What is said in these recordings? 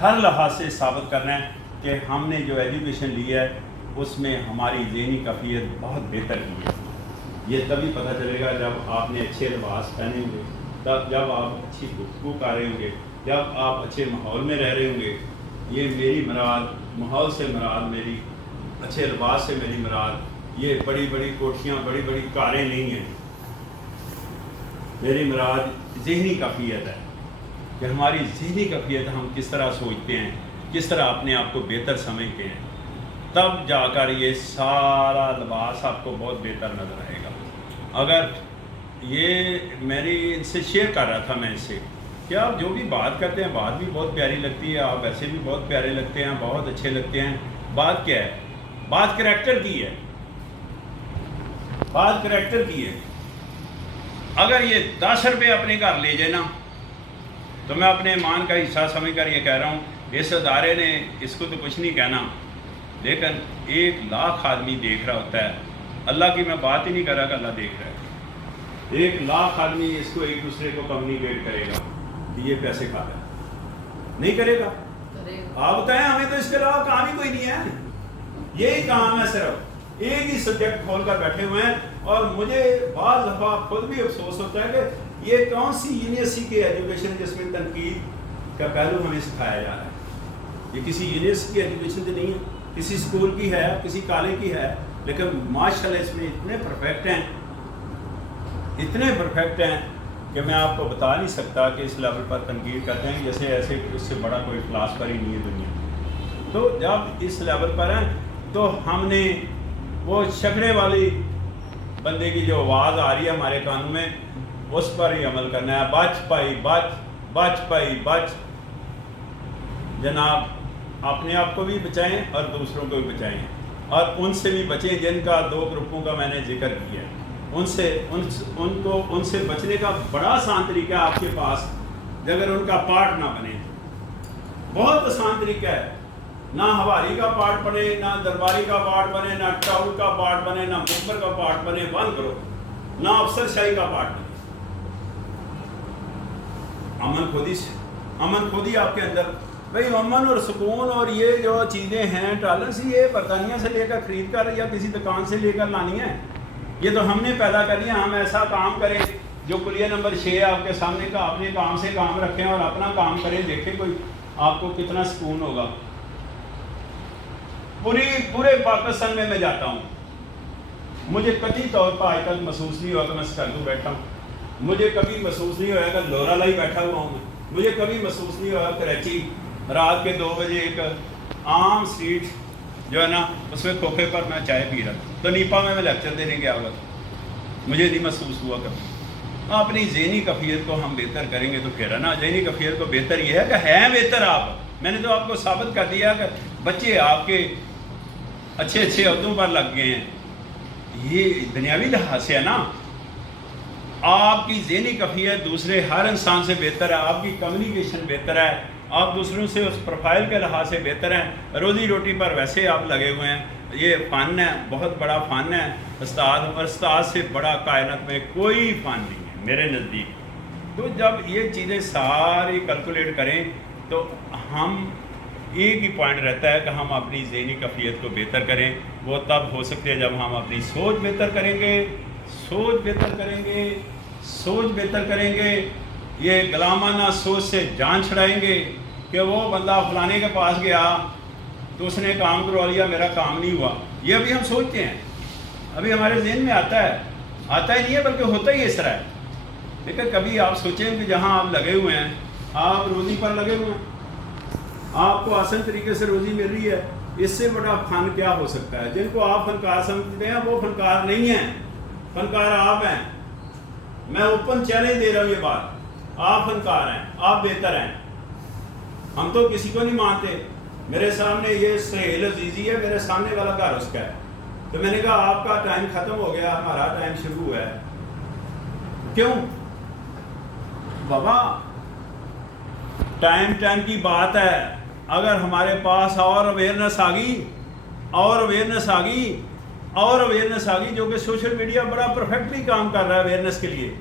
ہر لحاظ سے ثابت کرنا ہے کہ ہم نے جو ایجوکیشن لی ہے اس میں ہماری ذہنی کیفیت بہت بہتر کی ہے۔ یہ تبھی پتہ چلے گا جب آپ نے اچھے لباس پہنے ہوں گے، تب جب آپ اچھی گفتگو کر رہے ہوں گے، جب آپ اچھے ماحول میں رہ رہے ہوں گے۔ یہ میری مراد ماحول سے مراد، میری اچھے لباس سے میری مراد یہ بڑی بڑی کوٹھیاں، بڑی بڑی کاریں نہیں ہیں۔ میری مراد ذہنی کیفیت ہے کہ ہماری ذہنی کیفیت ہم کس طرح سوچتے ہیں، کس طرح اپنے آپ کو بہتر سمجھتے ہیں، تب جا کر یہ سارا لباس آپ کو بہت بہتر نظر آئے گا۔ اگر یہ میری ان سے شیئر کر رہا تھا میں اس سے کہ آپ جو بھی بات کرتے ہیں بات بھی بہت پیاری لگتی ہے، آپ ایسے بھی بہت پیارے لگتے ہیں، بہت اچھے لگتے ہیں۔ بات کیا ہے؟ بات کریکٹر کی ہے، بات کریکٹر کی ہے۔ اگر یہ 10 روپے اپنے گھر لے جائے نا تو میں اپنے ایمان کا حصہ سمجھ کر یہ کہہ رہا ہوں اس ادارے نے اس کو تو کچھ نہیں کہنا، لیکن 1,00,000 آدمی دیکھ رہا ہوتا ہے۔ اللہ کی میں بات ہی نہیں کر رہا کہ اللہ دیکھ رہا ہے۔ 1,00,000 آدمی اس کو ایک دوسرے کو کمیونیکیٹ کرے گا کہ یہ پیسے کھاتا ہے، نہیں کرے گا؟ آپ بتائیں، ہمیں تو اس کے علاوہ کام ہی کوئی نہیں ہے، یہی کام ہے، صرف ایک ہی سبجیکٹ کھول کر بیٹھے ہوئے ہیں۔ اور مجھے بعض دفعہ خود بھی افسوس ہوتا ہے کہ یہ کون سی یونیورسٹی کی ایجوکیشن جس میں تنقید کا پہلو ہمیں سکھایا جا رہا ہے۔ یہ کسی یونیورسٹی کی ایجوکیشن تو نہیں ہے، کسی اسکول کی ہے، کسی کالج کی ہے، لیکن ماشاءاللہ اس میں اتنے پرفیکٹ ہیں، اتنے پرفیکٹ ہیں کہ میں آپ کو بتا نہیں سکتا کہ اس لیول پر تنقید کرتے ہیں جیسے ایسے اس سے بڑا کوئی فلاسفر ہی نہیں ہے دنیا میں۔ تو جب اس لیول پر ہیں تو ہم نے وہ شکرے والی بندے کی جو آواز آ رہی ہے ہمارے کانوں میں، اس پر ہی عمل کرنا ہے۔ بچ پائی بچ، بچ پائی بچ۔ جناب اپنے آپ کو بھی بچائیں اور دوسروں کو بھی بچائیں، اور ان سے بھی بچیں جن کا 2 گروپوں کا میں نے ذکر کیا ہے۔ ان سے بچنے کا بڑا آسان طریقہ ہے آپ کے پاس، اگر ان کا پارٹ نہ بنے، بہت آسان طریقہ ہے۔ نہ ہواری کا پارٹ بنے، نہ درباری کا پارٹ بنے، نہ ٹاؤل کا پارٹ بنے، نہ ممبر کا پارٹ بنے، بند کرو، نہ افسر شاہی کا پارٹ بنے۔ امن خودی آپ کے اندر، بھئی امن اور سکون اور یہ جو چیزیں ہیں ٹالنس، یہ برطانیہ سے لے کر خرید کر یا کسی دکان سے لے کر لانی ہے، یہ تو ہم نے پیدا کرنی ہے۔ ہم ایسا کام کریں جو کلیہ نمبر 6 آپ کے سامنے کا، اپنے کام سے کام رکھیں اور اپنا کام کریں، دیکھیں کوئی آپ کو کتنا سکون ہوگا۔ پورے پاکستان میں جاتا ہوں، مجھے قطعی طور پر آج تک محسوس نہیں ہوا کہ میں سکردو بیٹھا ہوں، مجھے کبھی محسوس نہیں ہوا کہ لورا لائی بیٹھا ہوا ہوں، مجھے کبھی محسوس نہیں ہوا کراچی رات کے 2 بجے ایک عام سٹریٹ جو ہے نا اس میں کھوکھے پر میں چائے پی رہا تھا، تو نیپا میں لیکچر دینے گیا ہوا تھا، مجھے نہیں محسوس ہوا کبھی۔ اپنی ذہنی کیفیت کو ہم بہتر کریں گے تو پھر ہے نا، ذہنی کیفیت کو بہتر یہ ہے کہ ہیں بہتر آپ۔ میں نے تو آپ کو ثابت کر دیا کہ بچے آپ کے اچھے عہدوں پر لگ گئے ہیں، یہ دنیاوی لحاظ سے ہے نا۔ آپ کی ذہنی کیفیت دوسرے ہر انسان سے بہتر ہے، آپ کی کمیونیکیشن بہتر ہے، آپ دوسروں سے اس پروفائل کے لحاظ سے بہتر ہیں، روزی روٹی پر ویسے آپ لگے ہوئے ہیں۔ یہ فن ہے، بہت بڑا فن ہے استاد، اور استاد سے بڑا کائنات میں کوئی فن نہیں ہے میرے نزدیک۔ تو جب یہ چیزیں ساری کیلکولیٹ کریں تو ہم ایک ہی پوائنٹ رہتا ہے کہ ہم اپنی ذہنی کیفیت کو بہتر کریں۔ وہ تب ہو سکتے ہیں جب ہم اپنی سوچ بہتر کریں گے، سوچ بہتر کریں گے، یہ غلامانہ سوچ سے جان چھڑائیں گے کہ وہ بندہ فلانے کے پاس گیا تو اس نے کام کروا لیا، میرا کام نہیں ہوا۔ یہ ابھی ہم سوچتے ہیں، ابھی ہمارے ذہن میں آتا ہی نہیں ہے، بلکہ ہوتا ہی اس طرح ہے۔ لیکن کبھی آپ سوچیں کہ جہاں آپ لگے ہوئے ہیں، آپ روزی پر لگے ہوئے ہیں، آپ کو آسان طریقے سے روزی مل رہی ہے، اس سے بڑا فن کیا ہو سکتا ہے؟ جن کو آپ فنکار سمجھتے ہیں وہ فنکار نہیں ہیں، فنکار آپ ہیں۔ میں اوپن چیلنج دے رہا ہوں یہ بات، آپ فنکار ہیں، آپ بہتر ہیں۔ ہم تو کسی کو نہیں مانتے۔ میرے سامنے یہ سہیل عزیزی ہے، میرے سامنے والا گھر اس کا ہے، تو میں نے کہا آپ کا ٹائم ختم ہو گیا، ہمارا ٹائم شروع ہوا ہے۔ کیوں بابا؟ ٹائم کی بات ہے۔ اگر ہمارے پاس اور اویئرنیس آ گئی جو کہ سوشل میڈیا بڑا پرفیکٹلی کام کر رہا ہے اویئرنیس کے لیے،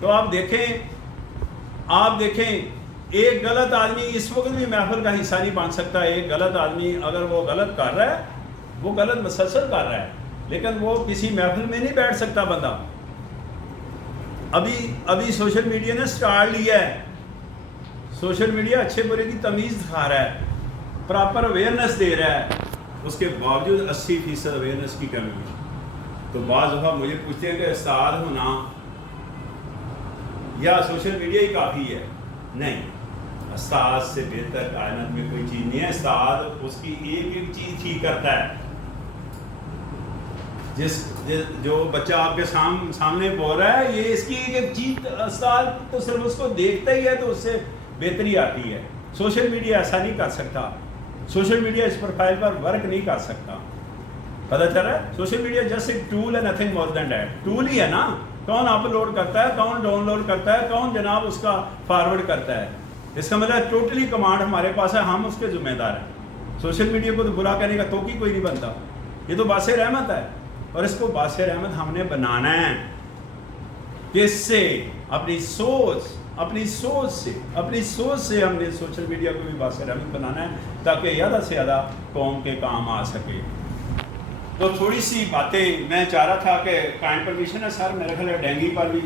تو آپ دیکھیں ایک غلط آدمی اس وقت بھی محفل کا حصہ نہیں بن سکتا. ایک غلط آدمی اگر وہ غلط کر رہا ہے، وہ غلط مسلسل کر رہا ہے، لیکن وہ کسی محفل میں نہیں بیٹھ سکتا بندہ. ابھی سوشل میڈیا نے سٹارٹ لیا ہے. سوشل میڈیا اچھے برے کی تمیز دکھا رہا ہے، پراپر اویئرنیس دے رہا ہے، اس کے باوجود 80% اویئرنیس کی کمی ہے. تو بعض دفعہ مجھے پوچھتے ہیں کہ استاد ہونا یا سوشل میڈیا ہی کافی ہے. نہیں، استاد سے بہتر کائنات میں کوئی چیز نہیں ہے. استاد اس کی ایک ایک چیز ٹھیک کرتا ہے. جو بچہ آپ کے سامنے بول رہا ہے، یہ اس کی ایک چیز استاد تو صرف اس کو دیکھتا ہی ہے تو اس سے بہتری آتی ہے. سوشل میڈیا ایسا نہیں کر سکتا. سوشل میڈیا اس پروفائل پر ورک نہیں کر سکتا. پتہ چل رہا ہے؟ سوشل میڈیا جسٹ ایک ٹول ہے، nothing more than that. Tool ہی ہے نا. کون اپلوڈ کرتا ہے، کون ڈاؤن لوڈ کرتا ہے، کون جناب اس کا فارورڈ کرتا ہے. اس کا مطلب ٹوٹلی کمانڈ ہمارے پاس ہے، ہم اس کے ذمہ دار ہیں. سوشل میڈیا کو تو برا کرنے کا توقی کوئی نہیں بنتا. یہ تو باعث رحمت ہے، اور اس کو باعث رحمت ہم نے بنانا ہے. کس سے؟ اپنی سوچ سے ہم نے سوشل میڈیا کو بھی باعث رحمت بنانا ہے، تاکہ زیادہ سے زیادہ قوم کے کام آ سکے. تو تھوڑی سی باتیں میں چاہ رہا تھا کہ کائنڈ پرمیشن ہے سر، میرے خیال ہے ڈینگی پر بھی